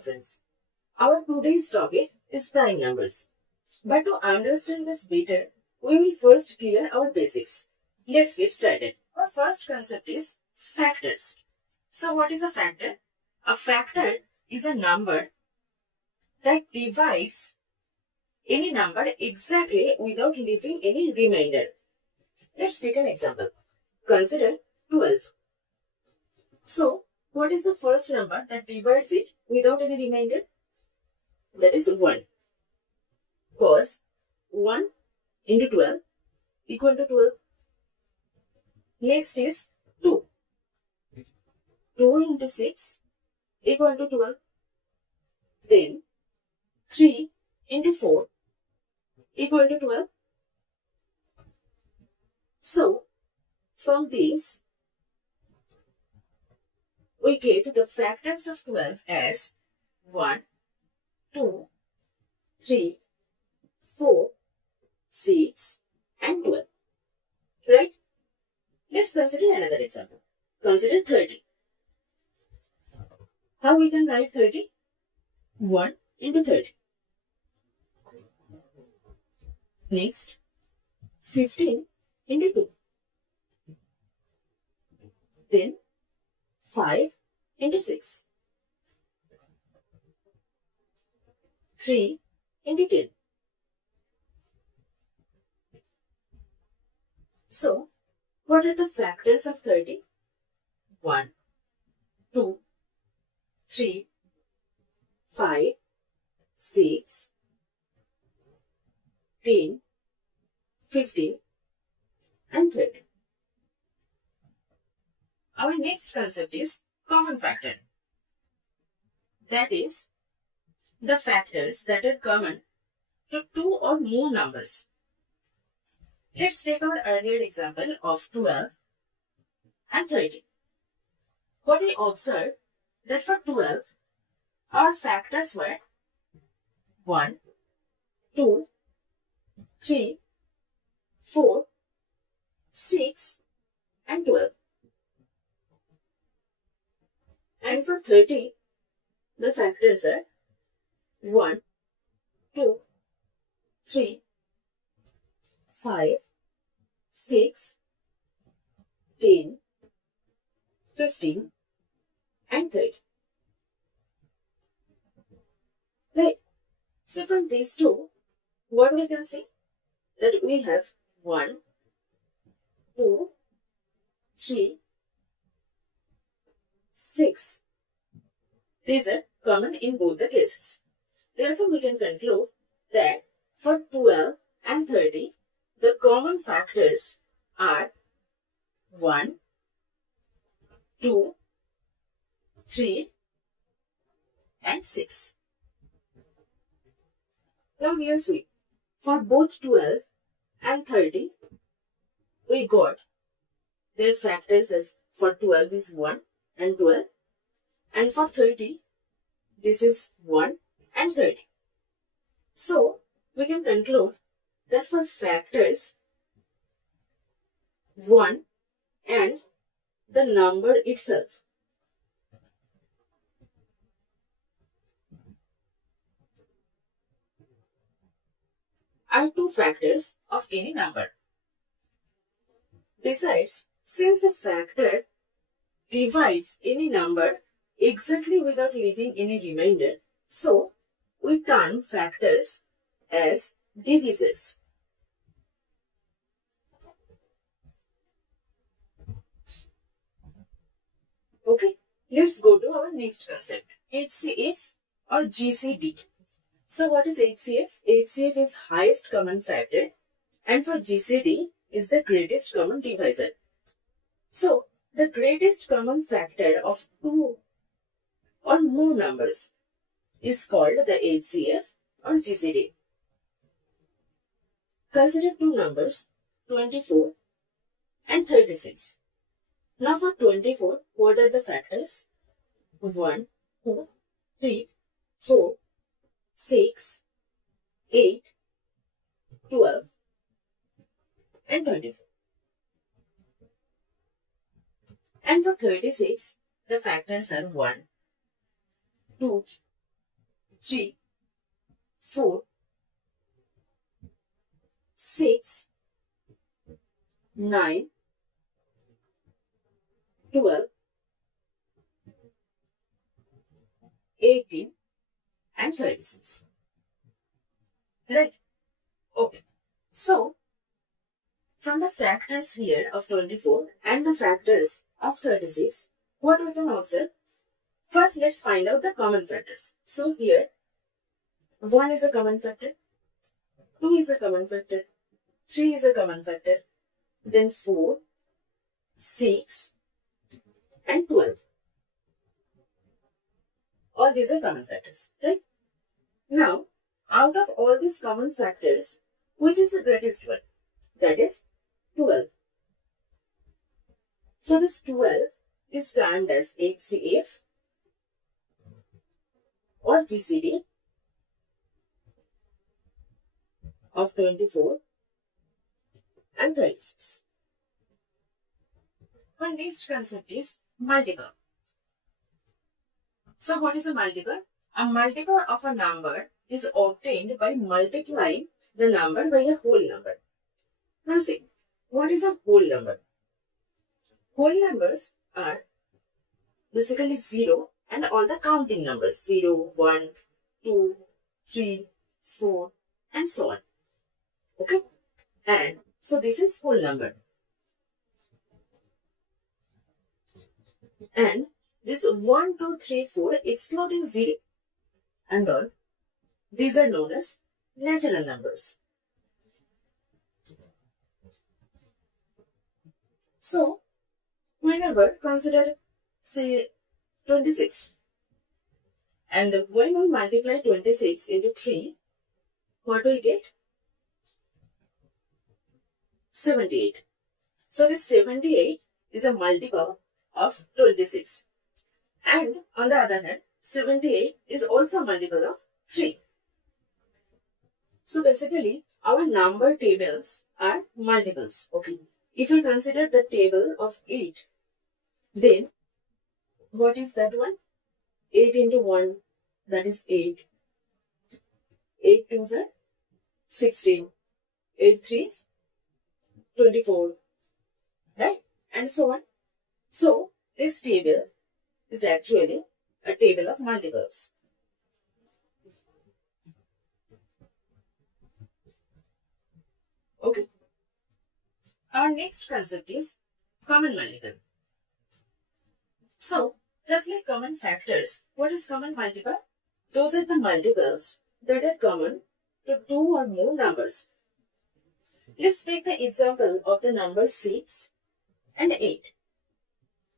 friends. Our today's topic is prime numbers. But to understand this better, we will first clear our basics. Let's get started. Our first concept is factors. So what is a factor? A factor is a number that divides any number exactly without leaving any remainder. Let's take an example. Consider 12. So, what is the first number that divides it without any remainder? That is 1. Cos 1 into 12 equal to 12. Next is 2. 2 into 6 equal to 12. Then 3 into 4 equal to 12. So, from these, we get the factors of 12 as 1, 2, 3, 4, 6, and 12. Right? Let's consider another example. Consider 30. How we can write 30? 1 into 30. Next, 15 into 2. Then, 5 into 6. 3 into 10. So, what are the factors of 30? 1, 2, 3, 5, 6, 10, 15, and 30. Our next concept is common factor. That is, the factors that are common to two or more numbers. Let's take our earlier example of 12 and 30. What we observed that for 12, our factors were 1, 2, 3, 4, 6, and 12. And for 30, the factors are 1, 2, 3, 5, 6, 10, 15, and 30. Right. So from these two, what we can see? That we have 1, 2, 3, 6. These are common in both the cases. Therefore, we can conclude that for 12 and 30, the common factors are 1, 2, 3, and 6. Now here see, for both 12 and 30, we got their factors as for 12 is 1 and 12, and for 30, this is 1 and 30. So, we can conclude that for factors 1 and the number itself, are two factors of any number. Besides, since the factor divides any number exactly without leaving any remainder, so we term factors as divisors. Okay, let's go to our next concept, HCF or GCD. So what is HCF? HCF is highest common factor, and for GCD is the greatest common divisor. So the greatest common factor of two or more numbers is called the HCF or GCD. Consider two numbers, 24 and 36. Now for 24, what are the factors? 1, 2, 3, 4, 6, 8, 12, and 24. And for 36, the factors are 1, 2, 3, 4, 6, 9, 12, 18 and 36. Right? Okay. So, from the factors here of 24 and the factors of 36, what we can observe? First, let's find out the common factors. So, here, 1 is a common factor, 2 is a common factor, 3 is a common factor, then 4, 6, and 12. All these are common factors, right? Now, out of all these common factors, which is the greatest one? That is 12. So, this 12 is termed as HCF or GCD of 24 and 36. One next concept is multiple. So, what is a multiple? A multiple of a number is obtained by multiplying the number by a whole number. Now see, what is a whole number? Whole numbers are basically 0 and all the counting numbers 0, 1, 2, 3, 4 and so on. Okay? And so this is whole number. And this 1, 2, 3, 4 excluding 0 and all, these are known as natural numbers. So, whenever consider say 26 and when we multiply 26 into 3, what do we get? 78. So, this 78 is a multiple of 26. And on the other hand, 78 is also a multiple of 3. So basically, our number tables are multiples. Okay. If we consider the table of 8, then what is that one? 8 into 1, that is 8. 8 2s are 16. 8 3s 24. Right? And so on. So, this table is actually a table of multiples. Okay. Our next concept is common multiple. So, just like common factors, what is common multiple? Those are the multiples that are common to 2 or more numbers. Let's take the example of the numbers 6 and 8.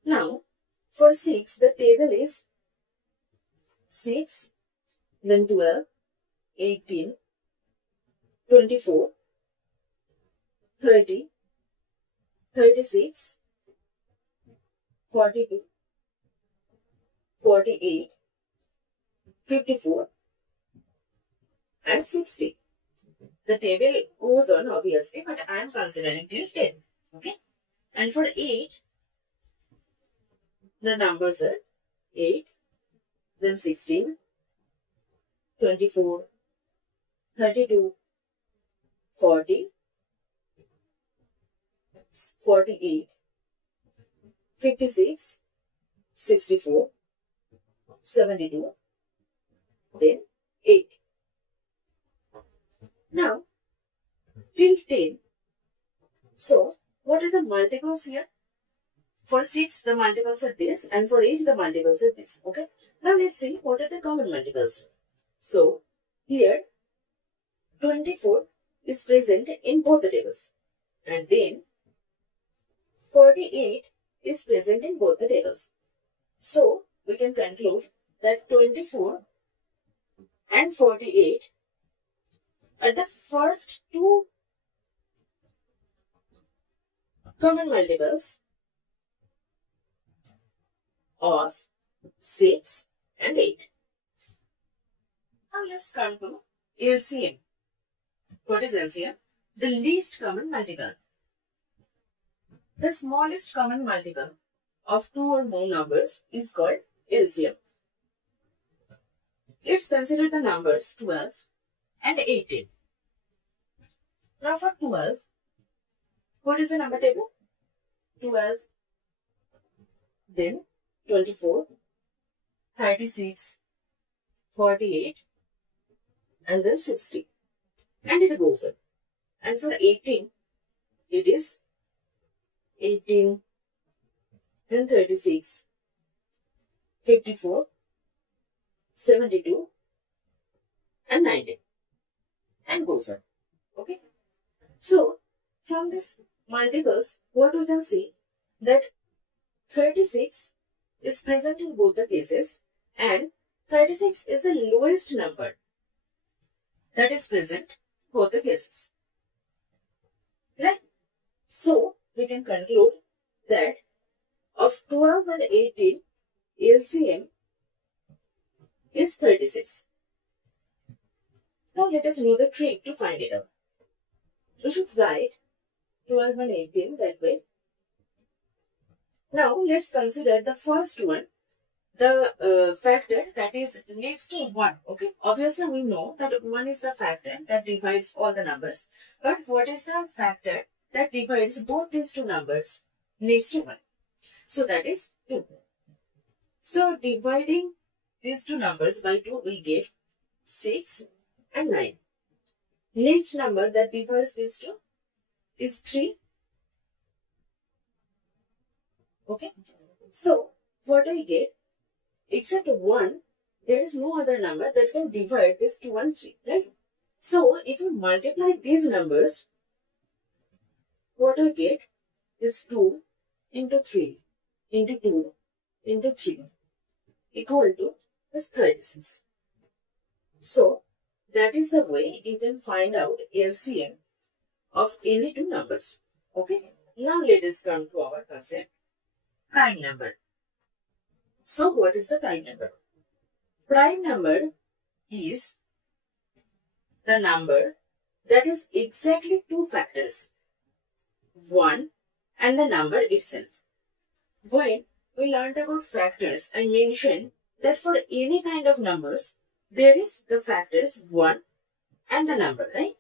Now, for 6, the table is 6, then 12, 18, 24, 30, 36, 42, 48, 54, and 60. The table goes on obviously, but I am considering till 10. Okay? And for 8, the numbers are 8, then 16, 24, 32, 40, 48, 56, 64, 72, then 8. Now, till 10. So, what are the multiples here? For 6, the multiples are this, and for 8, the multiples are this. Okay? Now, let's see what are the common multiples. So, here, 24 is present in both the tables. And then, 48 is present in both the tables. So, we can conclude that 24 and 48 are the first two common multiples of 6 and 8. Now let's come to LCM. What is LCM? The least common multiple. The smallest common multiple of 2 or more numbers is called LCM. Let's consider the numbers 12 and 18. Now for 12, what is the number table? 12, then 24, 36, 48, and then 60. And it goes on. And for 18, it is 18, then 36, 54, 72, and 90. And goes on. Okay. So, from this multiples, what we can see that 36 is present in both the cases and 36 is the lowest number that is present in both the cases. Right? So, we can conclude that of 12 and 18, LCM is 36. Now, let us know the trick to find it out. We should write 12 and 18 that way. Now, let's consider the first one, the factor that is next to 1. Okay, obviously we know that 1 is the factor that divides all the numbers. But what is the factor that divides both these two numbers next to 1? So that is 2. So dividing these two numbers by 2, we get 6 and 9. Next number that divides these two is 3. Okay. So, what I get, except 1, there is no other number that can divide this 2 and 3, right? So, if you multiply these numbers, what I get is 2 into 3 into 2 into 3 equal to this 36. So, that is the way you can find out LCM of any two numbers. Okay. Now, let us come to our concept. Prime number. So, what is the prime number? Prime number is the number that is exactly two factors, 1 and the number itself. When we learned about factors, I mentioned that for any kind of numbers, there is the factors 1 and the number, right?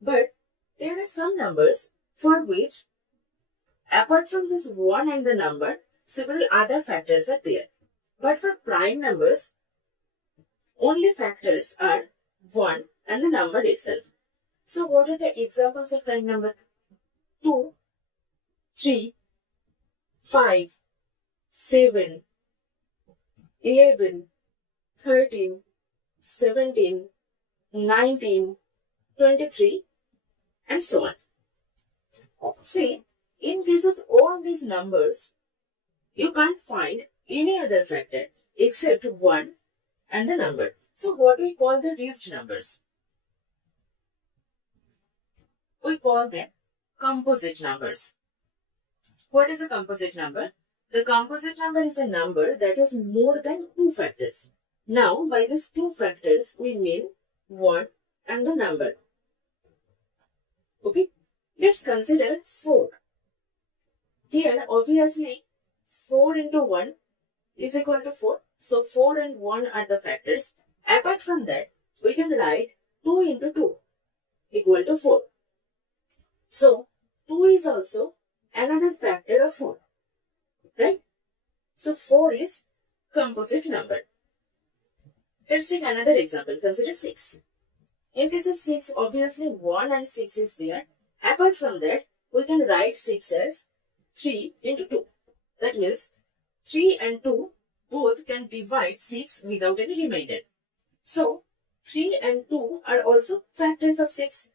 But there are some numbers for which, apart from this 1 and the number, several other factors are there. But for prime numbers, only factors are 1 and the number itself. So what are the examples of prime number? 2, 3, 5, 7, 11, 13, 17, 19, 23, and so on. See, in case of all these numbers, you can't find any other factor except 1 and the number. So what we call the least numbers? We call them composite numbers. What is a composite number? The composite number is a number that has more than two factors. Now, by these two factors, we mean 1 and the number. Okay, let's consider 4. Here, obviously, 4 into 1 is equal to 4. So, 4 and 1 are the factors. Apart from that, we can write 2 into 2 equal to 4. So, 2 is also another factor of 4. Right? So, 4 is composite number. Let's take another example. Consider 6. In case of 6, obviously 1 and 6 is there. Apart from that, we can write 6 as 3 into 2. That means 3 and 2 both can divide 6 without any remainder. So, 3 and 2 are also factors of 6.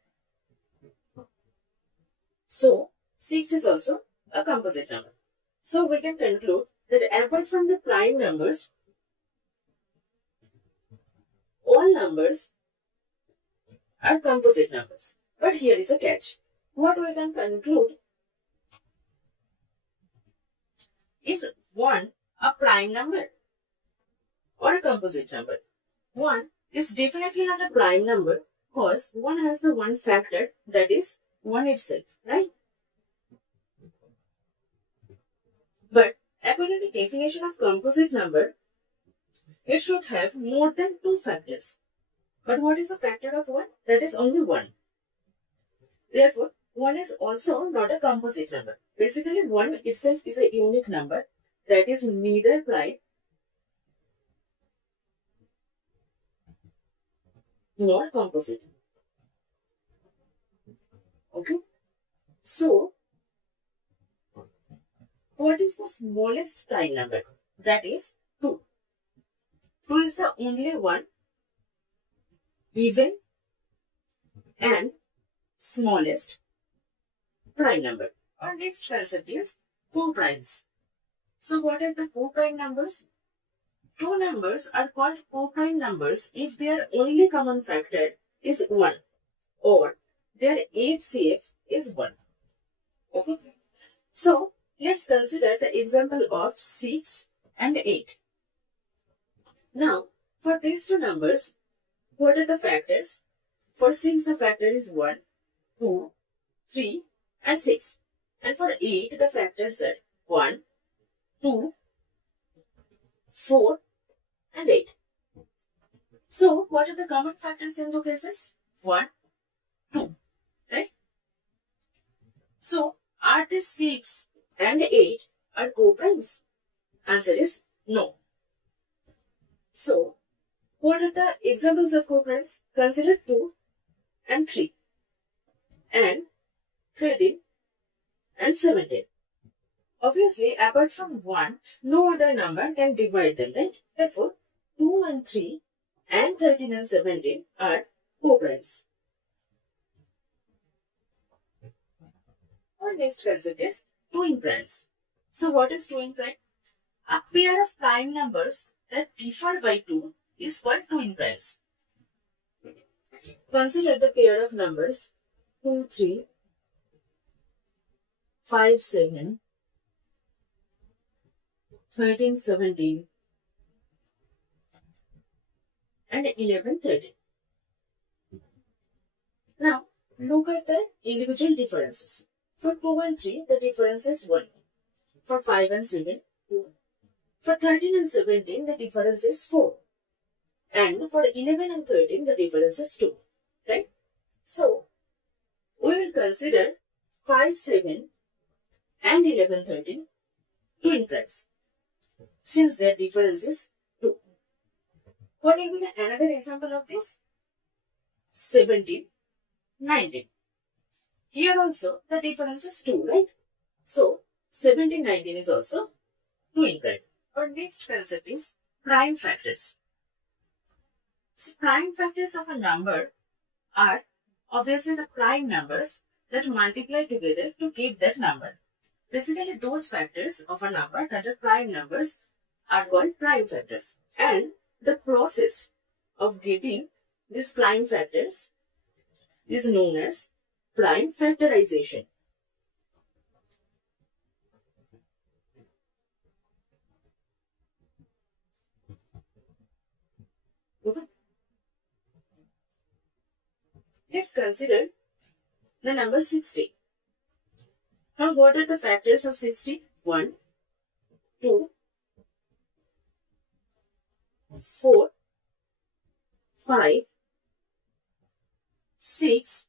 So, 6 is also a composite number. So, we can conclude that apart from the prime numbers, all numbers are composite numbers. But here is a catch. What we can conclude is 1 a prime number or a composite number? 1 is definitely not a prime number because 1 has the one factor, that is 1 itself, right? But according to definition of composite number, it should have more than 2 factors. But what is the factor of 1? That is only 1. Therefore, 1 is also not a composite number. Basically, 1 itself is a unique number that is neither prime nor composite. Okay. So, what is the smallest prime number? That is 2. 2 is the only one even and smallest prime number. Our next concept is co-primes. So what are the co-prime numbers? Two numbers are called co-prime numbers if their only common factor is 1 or their HCF is 1. Okay. So let's consider the example of 6 and 8. Now, for these two numbers, what are the factors? For 6, the factor is 1, 2, 3, and 6. And for 8, the factors are 1, 2, 4, and 8. So, what are the common factors in two cases? 1, 2, right? So, are these 6 and 8 are co-primes? Answer is no. So, what are the examples of co-primes? Consider 2 and 3 and 13 and 17. Obviously, apart from 1, no other number can divide them, right? Therefore, 2 and 3 and 13 and 17 are co-primes. Our next concept is twin primes. So, what is twin prime? A pair of prime numbers that differ by 2 is called twin primes. Consider the pair of numbers 2, 3, 5, 7, 13, 17, and 11, 13. Now, look at the individual differences. For 2 and 3, the difference is 1. For 5 and 7, 2. For 13 and 17, the difference is 4. And for 11 and 13, the difference is 2. Right? So, we will consider 5, 7, and 11, 13 twin primes, since their difference is 2. What will be another example of this? 17, 19. Here also the difference is 2, right? So 17, 19 is also twin prime. Our next concept is prime factors. So prime factors of a number are obviously the prime numbers that multiply together to give that number. Basically, those factors of a number that are prime numbers are called prime factors. And the process of getting these prime factors is known as prime factorization. Okay. Let's consider the number 60. Now, what are the factors of 60? 1, 2, 4, 5, 6,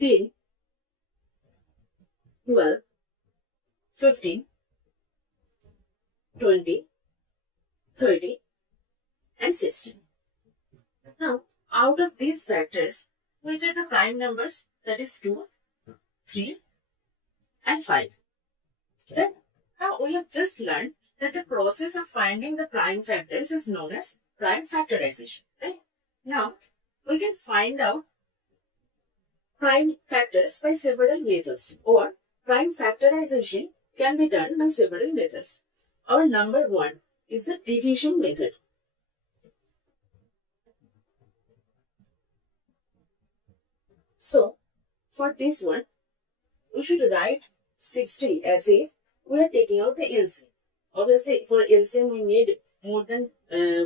10, 12, 15, 20, 30, and 16. Now, out of these factors, which are the prime numbers? That is 2, 3, and 5. Right? Now, we have just learned that the process of finding the prime factors is known as prime factorization. Right? Now, we can find out prime factors by several methods, or prime factorization can be done by several methods. Our number 1 is the division method. So, for this one, we should write 60 as if we are taking out the LCM. Obviously, for LCM, we need more than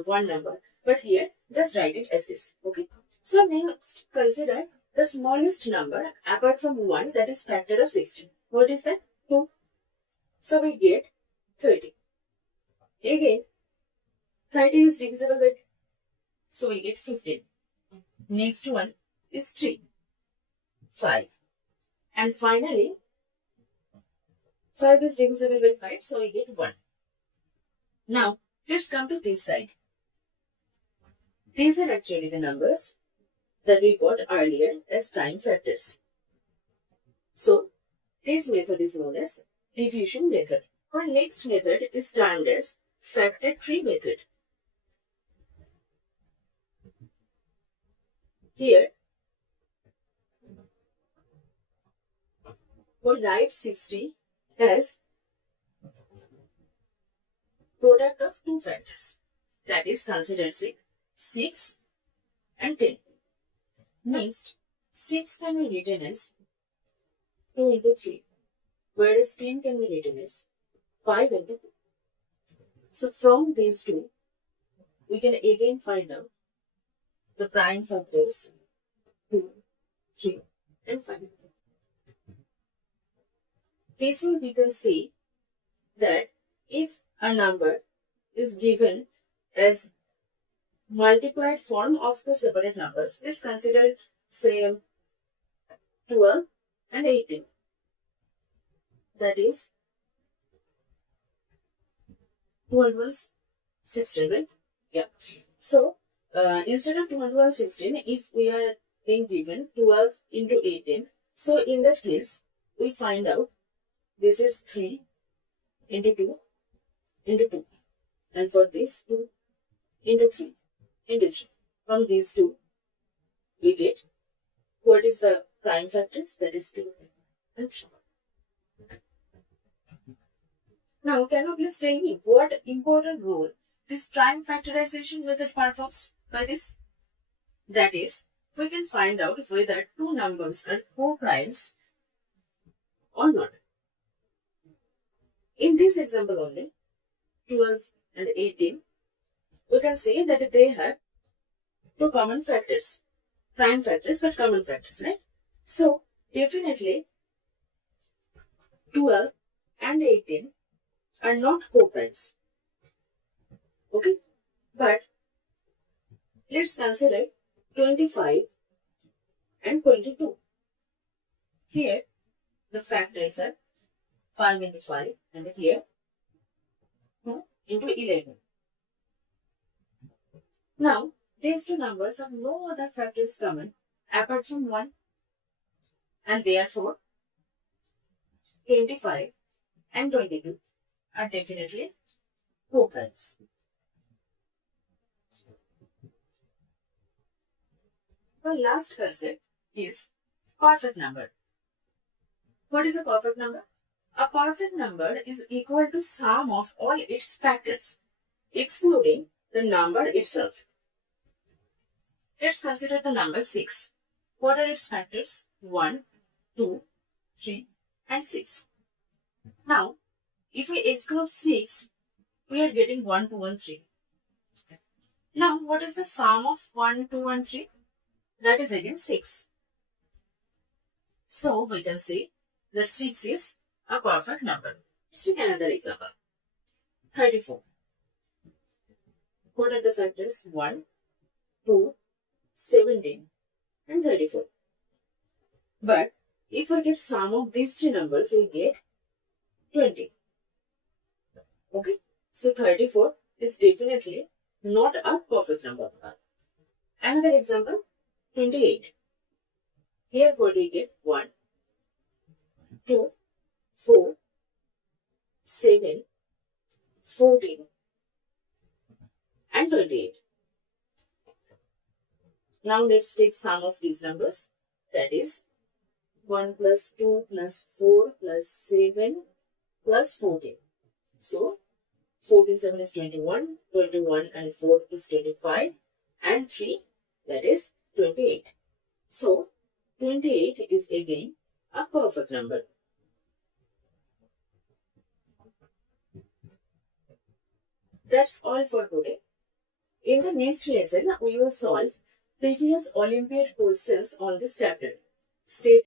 one number. But here, just write it as this. Okay. So, next, consider the smallest number apart from 1, that is factor of 60. What is that? 2. So, we get 30. Again, 30 is divisible by 2. So we get 15. Next one is 3, 5. And finally, 5 is divisible by 5, so we get 1. Now, let's come to this side. These are actually the numbers that we got earlier as prime factors. So, this method is known as division method. Our next method is termed as factor tree method. Here, we write 60 as product of two factors. That is, consider 6 and 10. Next, 6 can be written as 2 into 3, whereas 10 can be written as 5 into 2. So from these two, we can again find out the prime factors 2, 3 and 5. This way we can see that if a number is given as multiplied form of the separate numbers, let's consider say 12 and 18. That is 12 was 16, right? Yeah. So instead of 12 was 16, if we are being given 12 into 18, so in that case we find out this is 3 into 2 into 2, and for this 2 into 3 into 3. From these two, we get what is the prime factors, that is 2 and 3. Now, can you please tell me what important role this prime factorization method performs by this? That is, we can find out whether two numbers are co-primes or not. In this example only, 12 and 18, we can say that they have two common factors. Prime factors, but common factors, right? So, definitely, 12 and 18 are not co-primes. Okay? But, let's consider 25 and 22. Here, the factors are 5 into 5, and here 2 into 11. Now, these two numbers have no other factors common apart from 1, and therefore 25 and 22 are definitely co-primes. Our last concept is perfect number. What is a perfect number? A perfect number is equal to sum of all its factors, excluding the number itself. Let's consider the number 6. What are its factors? 1, 2, 3 and 6. Now, if we exclude 6, we are getting 1, 2 and 3. Now, what is the sum of 1, 2 and 3? That is again 6. So, we can say that 6 is a perfect number. Let's take another example. 34. What are the factors? 1, 2, 17 and 34. But if I get sum of these three numbers, we get 20. Okay? So 34 is definitely not a perfect number. Another example, 28. Here what we get? 1, 2, 4, 7, 14 and 28. Now let's take sum of these numbers. That is 1 plus 2 plus 4 plus 7 plus 14. So 14, 7 is 21, 21 and 4 is 25 and 3, that is 28. So 28 is again a perfect number. That's all for today. In the next lesson, we will solve previous Olympiad questions on this chapter. Stay